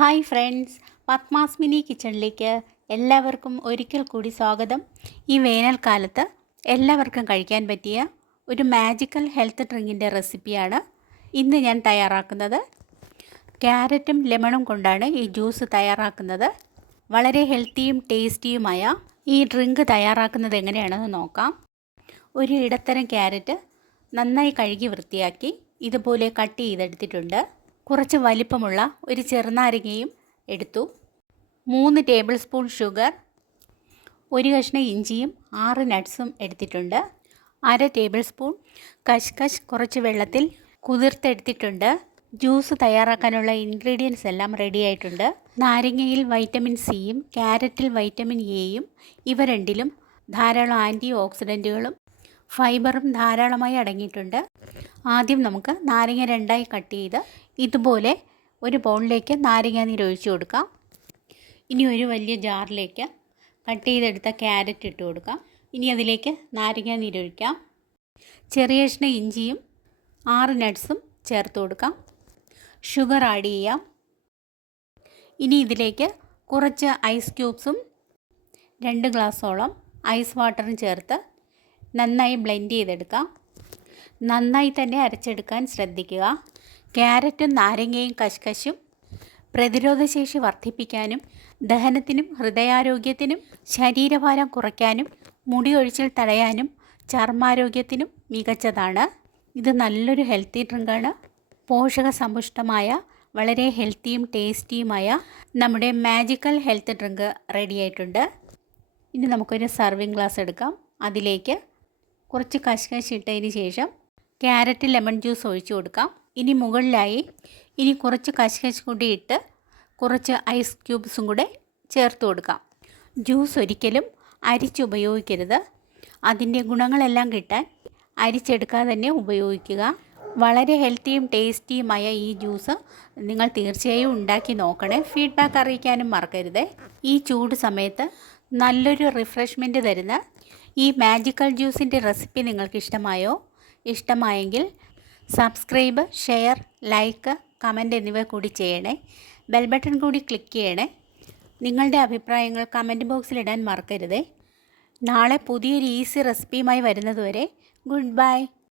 Hi friends, Padmas mini കിച്ചണിലേക്ക് എല്ലാവർക്കും ഒരിക്കൽ കൂടി സ്വാഗതം. ഈ വേനൽക്കാലത്ത് എല്ലാവർക്കും കഴിക്കാൻ പറ്റിയ ഒരു മാജിക്കൽ ഹെൽത്ത് ഡ്രിങ്കിൻ്റെ റെസിപ്പിയാണ് ഇന്ന് ഞാൻ തയ്യാറാക്കുന്നത്. ക്യാരറ്റും ലെമണും കൊണ്ടാണ് ഈ ജ്യൂസ് തയ്യാറാക്കുന്നത്. വളരെ ഹെൽത്തിയും ടേസ്റ്റിയുമായ ഈ ഡ്രിങ്ക് തയ്യാറാക്കുന്നത് എങ്ങനെയാണെന്ന് നോക്കാം. ഒരു ഇടത്തരം ക്യാരറ്റ് നന്നായി കഴുകി വൃത്തിയാക്കി ഇതുപോലെ കട്ട് ചെയ്തെടുത്തിട്ടുണ്ട്. കുറച്ച് വലിപ്പമുള്ള ഒരു ചെറുനാരങ്ങയും എടുത്തു. 3 ടേബിൾ സ്പൂൺ ഷുഗർ, ഒരു കഷ്ണം ഇഞ്ചിയും 6 നട്ട്സും എടുത്തിട്ടുണ്ട്. 1/2 ടേബിൾ സ്പൂൺ കഷ്കശ് കുറച്ച് വെള്ളത്തിൽ കുതിർത്തെടുത്തിട്ടുണ്ട്. ജ്യൂസ് തയ്യാറാക്കാനുള്ള ഇൻഗ്രീഡിയൻസ് എല്ലാം റെഡി ആയിട്ടുണ്ട്. നാരങ്ങയിൽ വൈറ്റമിൻ സിയും ക്യാരറ്റിൽ വൈറ്റമിൻ എയും ഇവ രണ്ടിലും ധാരാളം ആൻറ്റി ഓക്സിഡൻറ്റുകളും ഫൈബറും ധാരാളമായി അടങ്ങിയിട്ടുണ്ട്. ആദ്യം നമുക്ക് നാരങ്ങ രണ്ടായി കട്ട് ചെയ്ത് ഇതുപോലെ ഒരു ബൗളിലേക്ക് നാരങ്ങ നീര് ഒഴിച്ചു കൊടുക്കാം. ഇനി ഒരു വലിയ ജാറിലേക്ക് കട്ട് ചെയ്തെടുത്ത ക്യാരറ്റ് ഇട്ട് കൊടുക്കാം. ഇനി അതിലേക്ക് നാരങ്ങ നീരൊഴിക്കാം. ചെറിയ കഷ്ണം ഇഞ്ചിയും 6 നട്ട്സും ചേർത്ത് കൊടുക്കാം. ഷുഗർ ആഡ് ചെയ്യാം. ഇനി ഇതിലേക്ക് കുറച്ച് ഐസ് ക്യൂബ്സും 2 ഗ്ലാസ്സോളം ഐസ് വാട്ടറും ചേർത്ത് നന്നായി ബ്ലെൻഡ് ചെയ്തെടുക്കാം. നന്നായി തന്നെ അരച്ചെടുക്കാൻ ശ്രദ്ധിക്കുക. ക്യാരറ്റും നാരങ്ങയും കഷ്കശും പ്രതിരോധശേഷി വർദ്ധിപ്പിക്കാനും ദഹനത്തിനും ഹൃദയാരോഗ്യത്തിനും ശരീരഭാരം കുറയ്ക്കാനും മുടി ഒഴിച്ചിൽ തടയാനും ചർമ്മാരോഗ്യത്തിനും മികച്ചതാണ്. ഇത് നല്ലൊരു ഹെൽത്തി ഡ്രിങ്കാണ്. പോഷകസമ്പുഷ്ടമായ വളരെ ഹെൽത്തിയും ടേസ്റ്റിയുമായ നമ്മുടെ മാജിക്കൽ ഹെൽത്ത് ഡ്രിങ്ക് റെഡിയായിട്ടുണ്ട്. ഇനി നമുക്കൊരു സർവിങ് ഗ്ലാസ് എടുക്കാം. അതിലേക്ക് കുറച്ച് കഷ്കശ് ഇട്ടതിന് ശേഷം ക്യാരറ്റ് ലെമൺ ജ്യൂസ് ഒഴിച്ചു കൊടുക്കാം. ഇനി മുകളിലായി കുറച്ച് കഷ്കശ് കൂടി ഇട്ട് കുറച്ച് ഐസ് ക്യൂബ്സും കൂടെ ചേർത്ത് കൊടുക്കാം. ജ്യൂസ് ഒരിക്കലും അരിച്ചുപയോഗിക്കരുത്. അതിൻ്റെ ഗുണങ്ങളെല്ലാം കിട്ടാൻ അരിച്ചെടുക്കാതെ തന്നെ ഉപയോഗിക്കുക. വളരെ ഹെൽത്തിയും ടേസ്റ്റിയുമായ ഈ ജ്യൂസ് നിങ്ങൾ തീർച്ചയായും ഉണ്ടാക്കി നോക്കണേ. ഫീഡ്ബാക്ക് അറിയിക്കാനും മറക്കരുത്. ഈ ചൂട് സമയത്ത് നല്ലൊരു റിഫ്രഷ്മെൻറ്റ് തരുന്ന ഈ മാജിക്കൽ ജ്യൂസിൻ്റെ റെസിപ്പി നിങ്ങൾക്ക് ഇഷ്ടമായെങ്കിൽ സബ്സ്ക്രൈബ്, ഷെയർ, ലൈക്ക്, കമൻറ്റ് എന്നിവ കൂടി ചെയ്യണേ. ബെൽ ബട്ടൺ കൂടി ക്ലിക്ക് ചെയ്യണേ. നിങ്ങളുടെ അഭിപ്രായങ്ങൾ കമൻറ്റ് ബോക്സിലിടാൻ മറക്കരുതേ. നാളെ പുതിയൊരു ഈസി റെസിപ്പിയുമായി വരുന്നതുവരെ ഗുഡ് ബൈ.